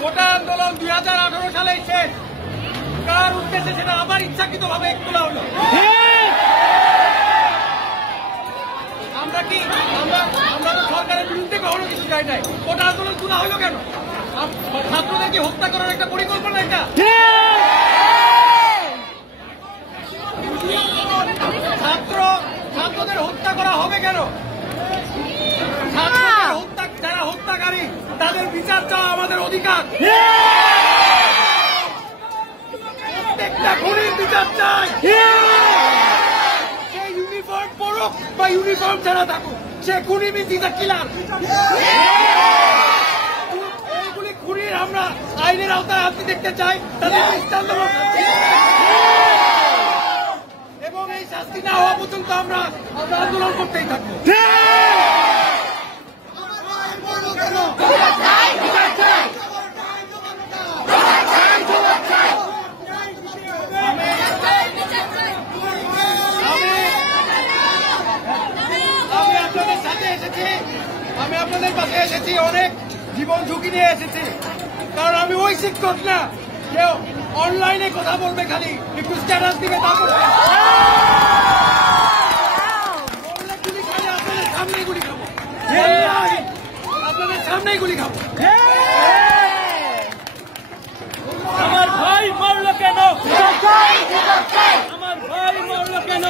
কোটা আন্দোলন 2018 সালে শেষ। কার উদ্দেশ্যে সেটা আবার ইচ্ছাকৃতভাবে তোলা হলো। আমরা সরকারের বিরুদ্ধে কখনো কিছু চাই নাই। কোটা আন্দোলন তোলা হলো কেন? ছাত্রদেরকে হত্যা করার একটা পরিকল্পনা এটা। ছাত্রদের হত্যা করা হবে কেন? যারা হত্যাকারী তাদের বিচার চাওয়া আমাদের অধিকার। প্রত্যেকটা খুনির বিচার চাই। সে ইউনিফর্ম পরুক বা ইউনিফর্ম ছাড়া থাকুক, সে খুনি মিন্স ইজ আ কিলার। এইগুলি খুনির আমরা আইনের আওতায় আনতে দেখতে চাই, তাদের দৃষ্টান্ত এবং এই শাস্তি না হওয়া পর্যন্ত আমরা আন্দোলন করতেই থাকবো। আমি আপনাদের পাশে এসেছি, অনেক জীবন ঝুঁকি নিয়ে এসেছি, কারণ আমি ওই শিক্ষক না কেউ অনলাইনে কথা বলবে, খালি একটু স্ট্যাটাস দিবে, তারপর গুলি খালি আপনাদের সামনেই গুলি খাবো, আপনাদের সামনেই গুলি খাবো। আমার ভাই মরলো কেন? আমার ভাই মরলো কেন?